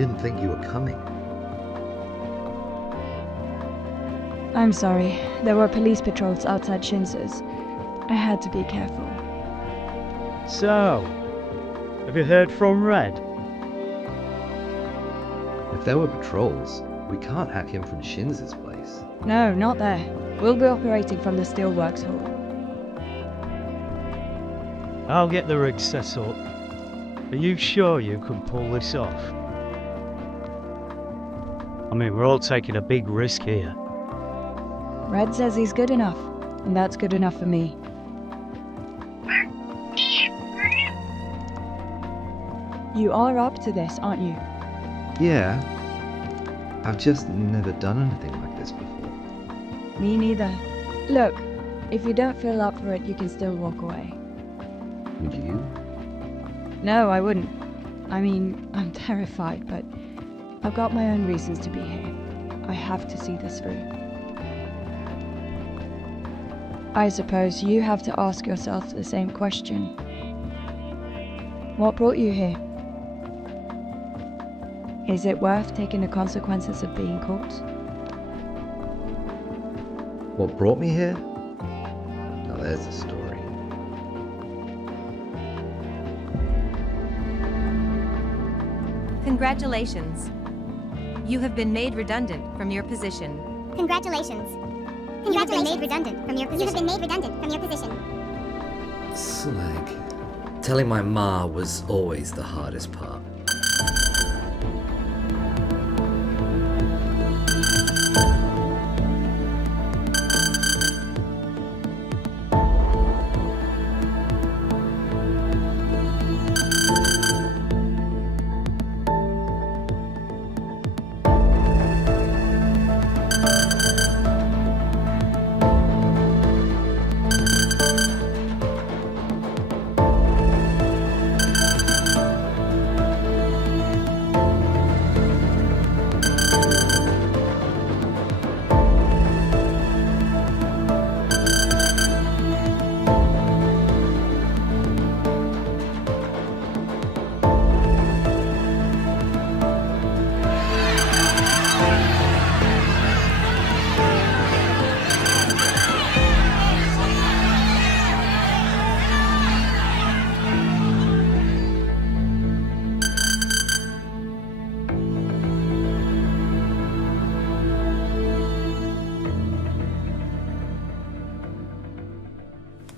didn't think you were coming. I'm sorry. There were police patrols outside Shinza's. I had to be careful. So, have you heard from Red? If there were patrols, we can't hack him from Shinza's place. No, not there. We'll be operating from the Steelworks Hall. I'll get the rig set up. Are you sure you can pull this off? I mean, we're all taking a big risk here. Red says he's good enough, and that's good enough for me. You are up to this, aren't you? Yeah. I've just never done anything like this before. Me neither. Look, if you don't feel up for it, you can still walk away. Would you? No, I wouldn't. I mean, I'm terrified, but I've got my own reasons to be here. I have to see this through. I suppose you have to ask yourself the same question. What brought you here? Is it worth taking the consequences of being caught? What brought me here? Now there's a story. Congratulations. You have been made redundant from your position. Congratulations. You have been made redundant from your position. You have been made redundant from your position. Slag. Telling my ma was always the hardest part.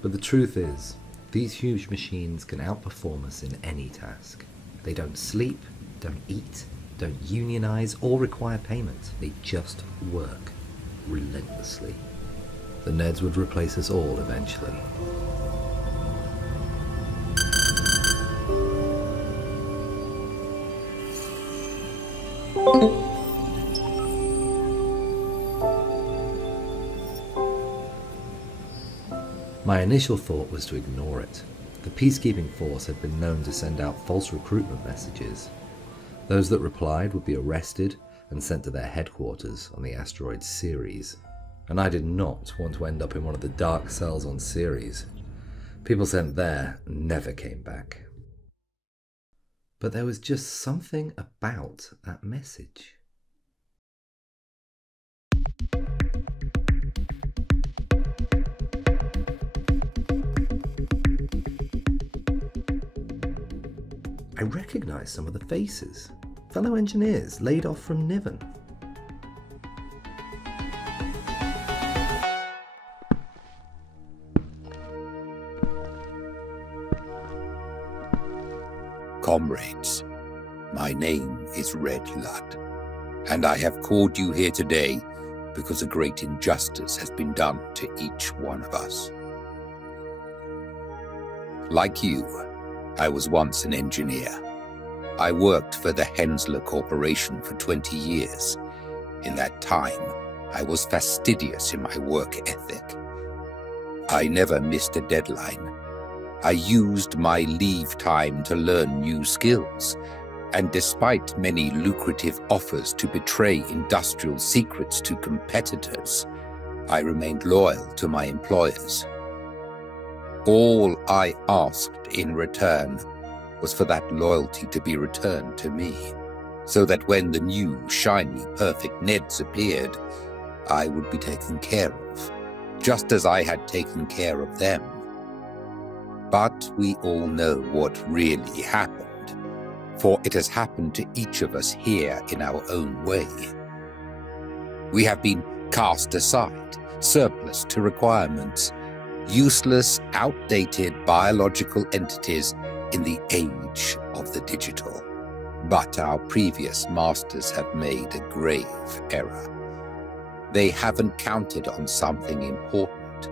But the truth is, these huge machines can outperform us in any task. They don't sleep, don't eat, don't unionize, or require payment. They just work relentlessly. The Neds would replace us all eventually. My initial thought was to ignore it. The peacekeeping force had been known to send out false recruitment messages. Those that replied would be arrested and sent to their headquarters on the asteroid Ceres. And I did not want to end up in one of the dark cells on Ceres. People sent there never came back. But there was just something about that message. I recognized some of the faces. Fellow engineers laid off from Niven. Comrades, my name is Red Ludd, and I have called you here today because a great injustice has been done to each one of us. Like you, I was once an engineer. I worked for the Hensler Corporation for 20 years. In that time, I was fastidious in my work ethic. I never missed a deadline. I used my leave time to learn new skills, and despite many lucrative offers to betray industrial secrets to competitors, I remained loyal to my employers. All I asked in return was for that loyalty to be returned to me. so that when the new, shiny, perfect Neds appeared, I would be taken care of, just as I had taken care of them. But we all know what really happened, for it has happened to each of us here in our own way. We have been cast aside, surplus to requirements, useless, outdated biological entities in the age of the digital. But our previous masters have made a grave error. They haven't counted on something important: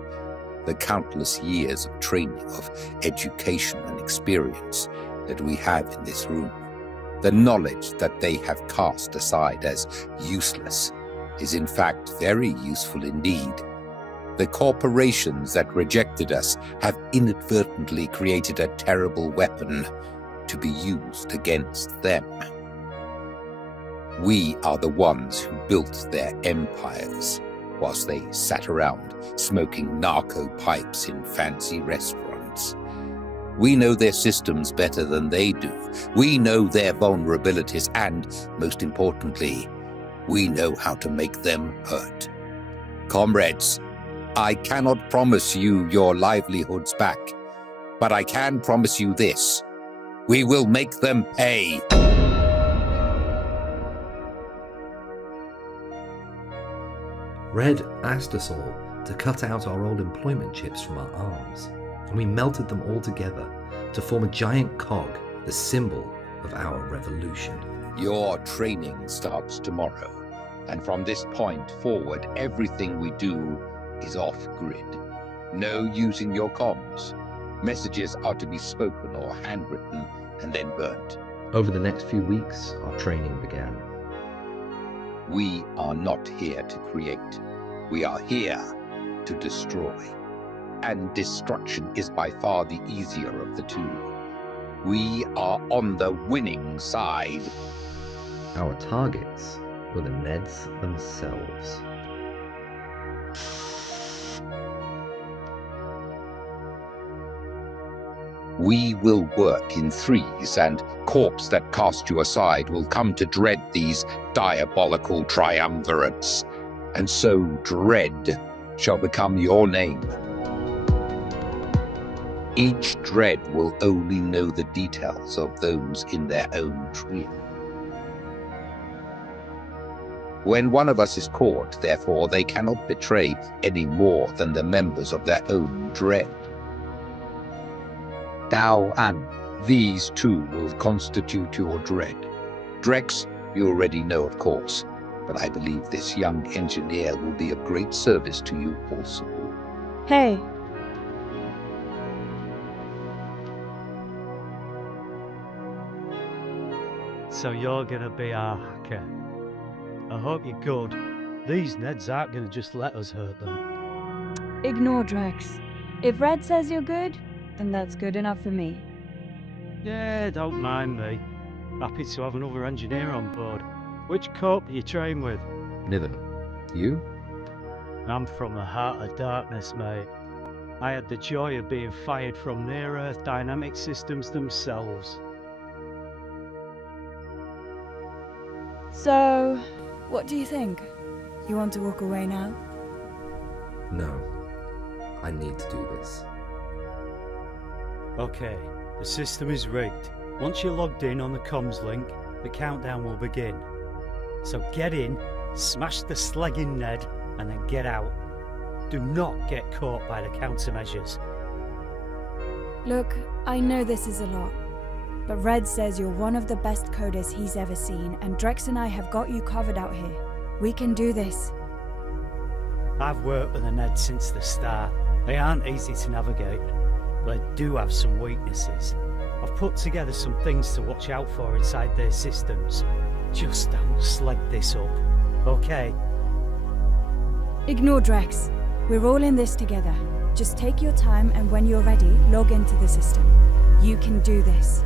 the countless years of training, of education and experience that we have in this room. The knowledge that they have cast aside as useless is in fact very useful indeed. The corporations that rejected us have inadvertently created a terrible weapon to be used against them. We are the ones who built their empires, whilst they sat around smoking narco pipes in fancy restaurants. We know their systems better than they do. We know their vulnerabilities, and, most importantly, we know how to make them hurt. Comrades, I cannot promise you your livelihoods back, but I can promise you this: we will make them pay. Red asked us all to cut out our old employment chips from our arms, and we melted them all together to form a giant cog, the symbol of our revolution. Your training starts tomorrow, and from this point forward, everything we do is off-grid. No using your comms. Messages are to be spoken or handwritten and then burnt. Over the next few weeks, our training began. We are not here to create. We are here to destroy. And destruction is by far the easier of the two. We are on the winning side. Our targets were the Neds themselves. We will work in threes, and corps that cast you aside will come to dread these diabolical triumvirates, and so dread shall become your name. Each dread will only know the details of those in their own trio. When one of us is caught, therefore, they cannot betray any more than the members of their own dread. Tao and these two will constitute your dread. Drex, you already know, of course, but I believe this young engineer will be of great service to you also. Hey, So you're gonna be our hacker. I hope you're good. These Neds aren't gonna just let us hurt them. ignore Drex. If Red says you're good, then that's good enough for me. Yeah, don't mind me. Happy to have another engineer on board. Which corp do you train with? Niven, you? I'm from the heart of darkness, mate. I had the joy of being fired from near-Earth dynamic systems themselves. So, what do you think? You want to walk away now? No. I need to do this. Okay, the system is rigged. Once you're logged in on the comms link, the countdown will begin. So get in, smash the slagging Ned, and then get out. Do not get caught by the countermeasures. Look, I know this is a lot, but Red says you're one of the best coders he's ever seen, and Drex and I have got you covered out here. We can do this. I've worked with the Ned since the start. They aren't easy to navigate, but they do have some weaknesses. I've put together some things to watch out for inside their systems. Just don't slag this up, okay? Ignore Drex. We're all in this together. Just take your time, and when you're ready, log into the system. You can do this.